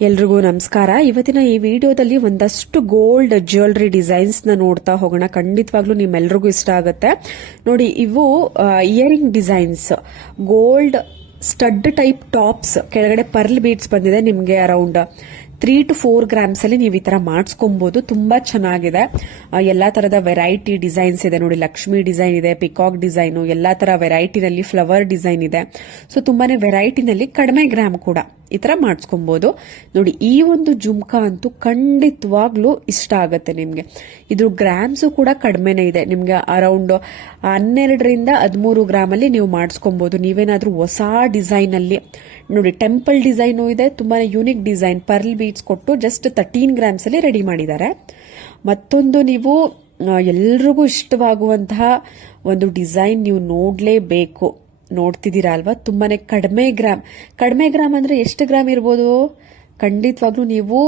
ಎಲ್ರಿಗೂ ನಮಸ್ಕಾರ. ಇವತ್ತಿನ ಈ ವಿಡಿಯೋದಲ್ಲಿ ಒಂದಷ್ಟು ಗೋಲ್ಡ್ ಜ್ಯುವೆಲರಿ ಡಿಸೈನ್ಸ್ ನ ನೋಡ್ತಾ ಹೋಗೋಣ. ಖಂಡಿತವಾಗ್ಲೂ ನಿಮ್ಮೆಲ್ರಿಗೂ ಇಷ್ಟ ಆಗುತ್ತೆ. ನೋಡಿ, ಇವು earring designs, gold stud type tops, ಕೆಳಗಡೆ ಪರ್ಲ್ ಬೀಡ್ಸ್ ಬಂದಿದೆ. ನಿಮ್ಗೆ ಅರೌಂಡ್ 3 to 4 ಗ್ರಾಮ್ಸ್ ಅಲ್ಲಿ ನೀವು ಈ ತರ ಮಾಡಿಸ್ಕೊಬಹುದು. ತುಂಬಾ ಚೆನ್ನಾಗಿದೆ. ಎಲ್ಲಾ ತರದ ವೆರೈಟಿ ಡಿಸೈನ್ಸ್ ಇದೆ ನೋಡಿ. ಲಕ್ಷ್ಮಿ ಡಿಸೈನ್ ಇದೆ, ಪಿಕಾಕ್ ಡಿಸೈನ್, ಎಲ್ಲಾ ತರ ವೆರೈಟಿನಲ್ಲಿ ಫ್ಲವರ್ ಡಿಸೈನ್ ಇದೆ. ಸೊ ತುಂಬಾನೇ ವೆರೈಟಿನಲ್ಲಿ ಕಡಿಮೆ ಗ್ರಾಮ್ ಕೂಡ ಈ ತರ ಮಾಡಿಸ್ಕೊಬಹುದು. ನೋಡಿ, ಈ ಒಂದು ಜುಮ್ಕಾ ಅಂತೂ ಖಂಡಿತವಾಗ್ಲೂ ಇಷ್ಟ ಆಗುತ್ತೆ ನಿಮ್ಗೆ. ಇದ್ರ ಗ್ರಾಮ್ಸ್ ಕೂಡ ಕಡಿಮೆನೇ ಇದೆ. ನಿಮ್ಗೆ ಅರೌಂಡ್ 12ರಿಂದ 13 ಗ್ರಾಮ್ ಅಲ್ಲಿ ನೀವು ಮಾಡಿಸ್ಕೊಬಹುದು. ನೀವೇನಾದ್ರೂ ಹೊಸ ಡಿಸೈನ್ ಅಲ್ಲಿ ನೋಡಿ, ಟೆಂಪಲ್ ಡಿಸೈನ್ ಇದೆ, ತುಂಬಾನೇ ಯೂನಿಕ್ ಡಿಸೈನ್, ಪರ್ಲ್ ಬೀಡ್ಸ್ ಕೊಟ್ಟು ಜಸ್ಟ್ 13 ಗ್ರಾಮ್ಸ್ ಅಲ್ಲಿ ರೆಡಿ ಮಾಡಿದ್ದಾರೆ. ಮತ್ತೊಂದು ನೀವು ಎಲ್ರಿಗೂ ಇಷ್ಟವಾಗುವಂತಹ ಒಂದು ಡಿಸೈನ್ ನೀವು ನೋಡ್ಲೇಬೇಕು. ನೋಡ್ತಿದ್ದೀರಾ ಅಲ್ವಾ? ತುಂಬಾನೇ ಕಡಿಮೆ ಗ್ರಾಮ್ ಅಂದ್ರೆ ಎಷ್ಟು ಗ್ರಾಮ್ ಇರ್ಬೋದು? ಖಂಡಿತವಾಗ್ಲೂ ನೀವು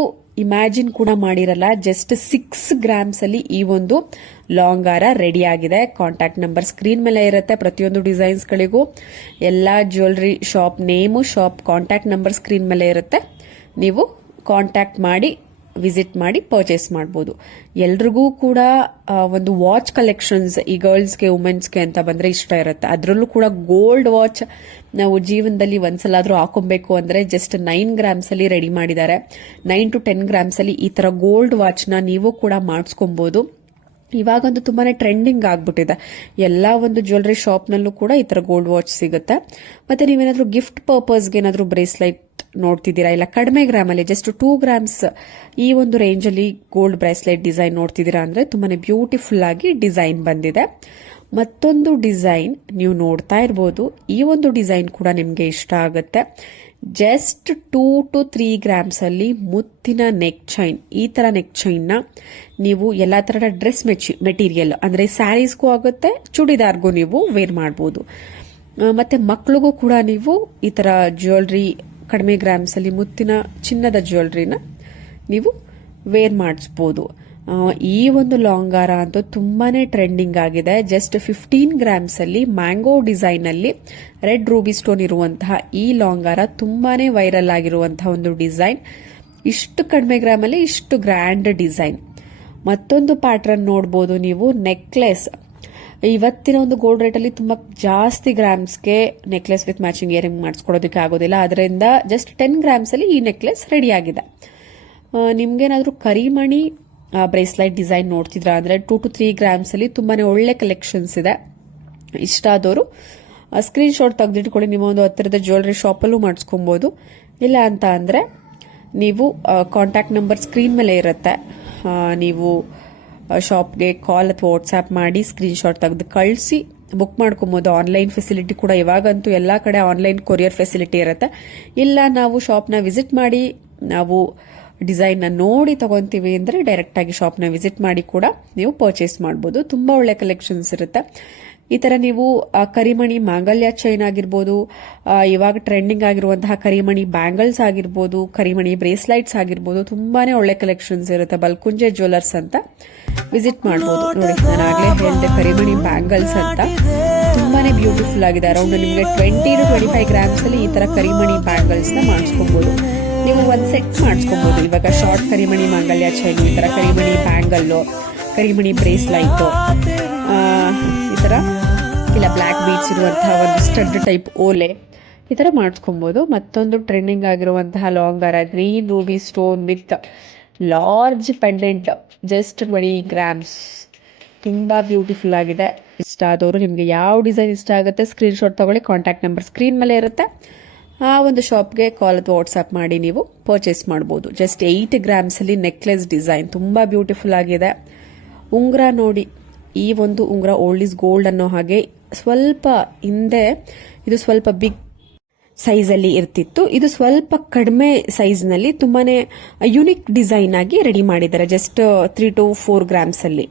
ಇಮ್ಯಾಜಿನ್ ಕೂಡ ಮಾಡಿರಲ್ಲ. ಜಸ್ಟ್ 6 ಗ್ರಾಮ್ಸ್ ಅಲ್ಲಿ ಈ ಒಂದು ಲಾಂಗ್ ಹಾರ ರೆಡಿ ಆಗಿದೆ. ಕಾಂಟ್ಯಾಕ್ಟ್ ನಂಬರ್ ಸ್ಕ್ರೀನ್ ಮೇಲೆ ಇರುತ್ತೆ. ಪ್ರತಿಯೊಂದು ಡಿಸೈನ್ಸ್ ಗಳಿಗೂ ಎಲ್ಲಾ jewellery shop name, shop contact number screen ಮೇಲೆ ಇರುತ್ತೆ. ನೀವು ಕಾಂಟ್ಯಾಕ್ಟ್ ಮಾಡಿ ವಿಸಿಟ್ ಮಾಡಿ ಪರ್ಚೇಸ್ ಮಾಡಬಹುದು. ಎಲ್ರಿಗೂ ಕೂಡ ಒಂದು ವಾಚ್ ಕಲೆಕ್ಷನ್ಸ್, ಈ ಗರ್ಲ್ಸ್ಗೆ, ವುಮೆನ್ಸ್ಗೆ ಅಂತ ಬಂದ್ರೆ ಇಷ್ಟ ಇರುತ್ತೆ. ಅದರಲ್ಲೂ ಕೂಡ ಗೋಲ್ಡ್ ವಾಚ್ ನಾವು ಜೀವನದಲ್ಲಿ ಒಂದ್ಸಲಾದ್ರೂ ಹಾಕೊಬೇಕು ಅಂದ್ರೆ ಜಸ್ಟ್ 9 ಗ್ರಾಮ್ಸ್ ಅಲ್ಲಿ ರೆಡಿ ಮಾಡಿದ್ದಾರೆ. 9 to 10 ಗ್ರಾಮ್ಸ್ ಅಲ್ಲಿ ಈ ತರ ಗೋಲ್ಡ್ ವಾಚ್ ನ ನೀವು ಕೂಡ ಮಾಡಿಸ್ಕೊಬಹುದು. ಇವಾಗಂತೂ ತುಂಬಾನೇ ಟ್ರೆಂಡಿಂಗ್ ಆಗ್ಬಿಟ್ಟಿದೆ. ಎಲ್ಲಾ ಒಂದು ಜ್ಯುವೆಲರಿ ಶಾಪ್ ನಲ್ಲೂ ಕೂಡ ಈ ತರ ಗೋಲ್ಡ್ ವಾಚ್ ಸಿಗುತ್ತೆ. ಮತ್ತೆ ನೀವೇನಾದ್ರೂ ಗಿಫ್ಟ್ ಪರ್ಪಸ್ಗೆ ಏನಾದ್ರೂ ಬ್ರೇಸ್ಲೈಟ್ ನೋಡ್ತಿದ್ದೀರಾ, ಇಲ್ಲ ಕಡಿಮೆ ಗ್ರಾಮ್ ಅಲ್ಲಿ ಜಸ್ಟ್ 2 ಗ್ರಾಮ್ಸ್ ಈ ಒಂದು ರೇಂಜ್ ಅಲ್ಲಿ ಗೋಲ್ಡ್ ಬ್ರೇಸ್ಲೈಟ್ ಡಿಸೈನ್ ನೋಡ್ತಿದ್ದೀರಾ ಅಂದ್ರೆ ತುಂಬಾನೇ ಬ್ಯೂಟಿಫುಲ್ ಆಗಿ ಡಿಸೈನ್ ಬಂದಿದೆ. ಮತ್ತೊಂದು ಡಿಸೈನ್ ನೀವು ನೋಡ್ತಾ ಇರಬಹುದು. ಈ ಒಂದು ಡಿಸೈನ್ ಕೂಡ ನಿಮ್ಗೆ ಇಷ್ಟ ಆಗುತ್ತೆ. ಜಸ್ಟ್ 2 to 3 ಗ್ರಾಮ್ಸ್ ಅಲ್ಲಿ ಮುತ್ತಿನ ನೆಕ್ ಚೈನ್, ಈ ತರ ನೆಕ್ ಚೈನ್ ನ ನೀವು ಎಲ್ಲಾ ತರದ ಡ್ರೆಸ್ ಮೆಟೀರಿಯಲ್ ಅಂದ್ರೆ ಸ್ಯಾರೀಸ್ಗೂ ಆಗುತ್ತೆ, ಚೂಡಿದಾರ್ಗೂ ನೀವು ವೇರ್ ಮಾಡಬಹುದು. ಮತ್ತೆ ಮಕ್ಕಳಿಗೂ ಕೂಡ ನೀವು ಈ ತರ ಜ್ಯುವೆಲರಿ ಕಡಿಮೆ ಗ್ರಾಮ್ಸ್ ಅಲ್ಲಿ ಮುತ್ತಿನ ಚಿನ್ನದ ಜ್ಯುವೆಲರಿನ ನೀವು ವೇರ್ ಮಾಡಿಸಬಹುದು. ಈ ಒಂದು ಲಾಂಗ್ ಹಾರ ಅಂತೂ ತುಂಬಾನೇ ಟ್ರೆಂಡಿಂಗ್ ಆಗಿದೆ. ಜಸ್ಟ್ 15 ಗ್ರಾಮ್ಸ್ ಅಲ್ಲಿ ಮ್ಯಾಂಗೋ ಡಿಸೈನ್ ಅಲ್ಲಿ ರೆಡ್ ರೂಬಿ ಸ್ಟೋನ್ ಇರುವಂತಹ ಈ ಲಾಂಗ್ ಹಾರ ತುಂಬಾನೇ ವೈರಲ್ ಆಗಿರುವಂತಹ ಒಂದು ಡಿಸೈನ್. ಇಷ್ಟು ಕಡಿಮೆ ಗ್ರಾಮ್ ಅಲ್ಲಿ ಇಷ್ಟು ಗ್ರ್ಯಾಂಡ್ ಡಿಸೈನ್. ಮತ್ತೊಂದು ಪ್ಯಾಟರ್ನ್ ನೋಡಬಹುದು ನೀವು, ನೆಕ್ಲೆಸ್. ಇವತ್ತಿನ ಒಂದು ಗೋಲ್ಡ್ ರೇಟ್ ಅಲ್ಲಿ ತುಂಬಾ ಜಾಸ್ತಿ ಗ್ರಾಮ್ಸ್ಗೆ ನೆಕ್ಲೆಸ್ ವಿತ್ ಮ್ಯಾಚಿಂಗ್ ಇಯರಿಂಗ್ ಮಾಡಿಸ್ಕೊಡೋದಕ್ಕೆ ಆಗೋದಿಲ್ಲ. ಅದರಿಂದ ಜಸ್ಟ್ 10 ಗ್ರಾಮ್ಸ್ ಅಲ್ಲಿ ಈ ನೆಕ್ಲೆಸ್ ರೆಡಿ ಆಗಿದೆ. ನಿಮ್ಗೇನಾದ್ರೂ ಕರಿಮಣಿ ಬ್ರೇಸ್ಲೈಟ್ ಡಿಸೈನ್ ನೋಡ್ತಿದ್ರ ಅಂದ್ರೆ 2 to 3 ಗ್ರಾಮ್ಸ್ ಅಲ್ಲಿ ತುಂಬಾನೇ ಒಳ್ಳೆ ಕಲೆಕ್ಷನ್ಸ್ ಇದೆ. ಇಷ್ಟ ಆದವರು ಸ್ಕ್ರೀನ್ ಶಾಟ್ ತೆಗೆದಿಟ್ಕೊಳ್ಳಿ. ನಿಮ್ಮ ಒಂದು ಹತ್ತಿರದ ಜ್ಯುವೆಲರಿ ಶಾಪ್ ಅಲ್ಲೂ ಮಾಡಿಸ್ಕೊಬಹುದು. ಇಲ್ಲ ಅಂತ ಅಂದ್ರೆ ನೀವು ಕಾಂಟ್ಯಾಕ್ಟ್ ನಂಬರ್ ಸ್ಕ್ರೀನ್ ಮೇಲೆ ಇರುತ್ತೆ. ನೀವು ಶಾಪ್ಗೆ ಕಾಲ್ ಅಥವಾ ವಾಟ್ಸ್ಆಪ್ ಮಾಡಿ ಸ್ಕ್ರೀನ್ ಶಾಟ್ ತೆಗೆದು ಕಳಿಸಿ ಬುಕ್ ಮಾಡ್ಕೊಬಹುದು. ಆನ್ಲೈನ್ ಫೆಸಿಲಿಟಿ ಕೂಡ ಇವಾಗಂತೂ ಎಲ್ಲಾ ಕಡೆ ಆನ್ಲೈನ್ ಕೊರಿಯರ್ ಫೆಸಿಲಿಟಿ ಇರುತ್ತೆ. ಇಲ್ಲ ನಾವು ಶಾಪ್ನ ವಿಸಿಟ್ ಮಾಡಿ ನಾವು ಡಿಸೈನ್ ನ ನೋಡಿ ತಗೊಂತೀವಿ ಅಂದ್ರೆ ಡೈರೆಕ್ಟ್ ಆಗಿ ಶಾಪ್ ನ ವಿಸಿಟ್ ಮಾಡಿ ಕೂಡ ನೀವು ಪರ್ಚೇಸ್ ಮಾಡಬಹುದು. ತುಂಬಾ ಒಳ್ಳೆ ಕಲೆಕ್ಷನ್ಸ್ ಇರುತ್ತೆ. ಈ ತರ ನೀವು ಕರಿಮಣಿ ಮಾಂಗಲ್ಯ ಚೈನ್ ಆಗಿರ್ಬೋದು, ಇವಾಗ ಟ್ರೆಂಡಿಂಗ್ ಆಗಿರುವಂತಹ ಕರಿಮಣಿ ಬ್ಯಾಂಗಲ್ಸ್ ಆಗಿರ್ಬೋದು, ಕರಿಮಣಿ ಬ್ರೇಸ್ಲೈಟ್ಸ್ ಆಗಿರ್ಬೋದು, ತುಂಬಾನೇ ಒಳ್ಳೆ ಕಲೆಕ್ಷನ್ಸ್ ಇರುತ್ತೆ. ಬಲ್ಕುಂಜೆ ಜ್ಯುವೆಲರ್ಸ್ ಅಂತ ವಿಸಿಟ್ ಮಾಡಬಹುದು. ನೋಡಿ, ನಾನು ಆಗ್ಲೇ ಹೇಳಿದೆ ಕರಿಮಣಿ ಬ್ಯಾಂಗಲ್ಸ್ ಅಂತ ತುಂಬಾನೇ ಬ್ಯೂಟಿಫುಲ್ ಆಗಿದೆ. ಅರೌಂಡ್ ನಿಮಗೆ 20 to 25 ಗ್ರಾಮ್ಸ್ ಅಲ್ಲಿ ಈ ತರ ಕರಿಮಣಿ ಬ್ಯಾಂಗಲ್ಸ್ ನ ಮಾಡಿಸ್ಕೊಬಹುದು. ನೀವು ಒಂದ್ ಸೆಟ್ ಮಾಡಿಸ್ಕೊಬಹುದು. ಇವಾಗ ಶಾರ್ಟ್ ಕರಿಮಣಿ ಮಾಂಗಲ್ಯ ಚೈನ್, ಈ ತರ ಕರಿಮಣಿ ಬ್ಯಾಂಗಲ್, ಕರಿಮಣಿ ಬ್ರೇಸ್ಲೈಟ್, ಈ ತರ ಇಲ್ಲ ಬ್ಲಾಕ್ ಬೀಡ್ಸ್ ಇರುವಂತಹ ಒಂದು ಸ್ಟಡ್ ಟೈಪ್ ಓಲೆ, ಈ ತರ ಮಾಡಿಸ್ಕೊಬಹುದು. ಮತ್ತೊಂದು ಟ್ರೆಂಡಿಂಗ್ ಆಗಿರುವಂತಹ ಲಾಂಗ್ ಹಾರ, green Ruby stone with large pendant, just 20 grams. ತುಂಬಾ ಬ್ಯೂಟಿಫುಲ್ ಆಗಿದೆ. ಇಷ್ಟ ಆದವರು, ನಿಮ್ಗೆ ಯಾವ ಡಿಸೈನ್ ಇಷ್ಟ ಆಗುತ್ತೆ ಸ್ಕ್ರೀನ್ ಶಾಟ್ ತಗೊಳ್ಳಿ. ಕಾಂಟ್ಯಾಕ್ಟ್ ನಂಬರ್ ಸ್ಕ್ರೀನ್ ಮೇಲೆ ಇರುತ್ತೆ. ಆ ಒಂದು ಶಾಪ್ಗೆ ಕಾಲ್ ಅಥವಾ ವಾಟ್ಸ್ಆಪ್ ಮಾಡಿ ನೀವು ಪರ್ಚೇಸ್ ಮಾಡಬಹುದು. ಜಸ್ಟ್ 8 ಗ್ರಾಮ್ಸ್ ಅಲ್ಲಿ ನೆಕ್ಲೆಸ್ ಡಿಸೈನ್ ತುಂಬಾ ಬ್ಯೂಟಿಫುಲ್ ಆಗಿದೆ. ಉಂಗುರ ನೋಡಿ, ಈ ಒಂದು ಉಂಗುರ ಓಲ್ಡ್ ಇಸ್ ಗೋಲ್ಡ್ ಅನ್ನೋ ಹಾಗೆ ಸ್ವಲ್ಪ ಹಿಂದೆ ಇದು ಸ್ವಲ್ಪ ಬಿಗ್ ಸೈಜ್ ಅಲ್ಲಿ ಇರ್ತಿತ್ತು. ಇದು ಸ್ವಲ್ಪ ಕಡಿಮೆ ಸೈಜ್ ನಲ್ಲಿ ತುಂಬಾನೇ ಯುನಿಕ್ ಡಿಸೈನ್ ಆಗಿ ರೆಡಿ ಮಾಡಿದ್ದಾರೆ. ಜಸ್ಟ್ 3 to 4 ಗ್ರಾಮ್ಸ್ ಅಲ್ಲಿ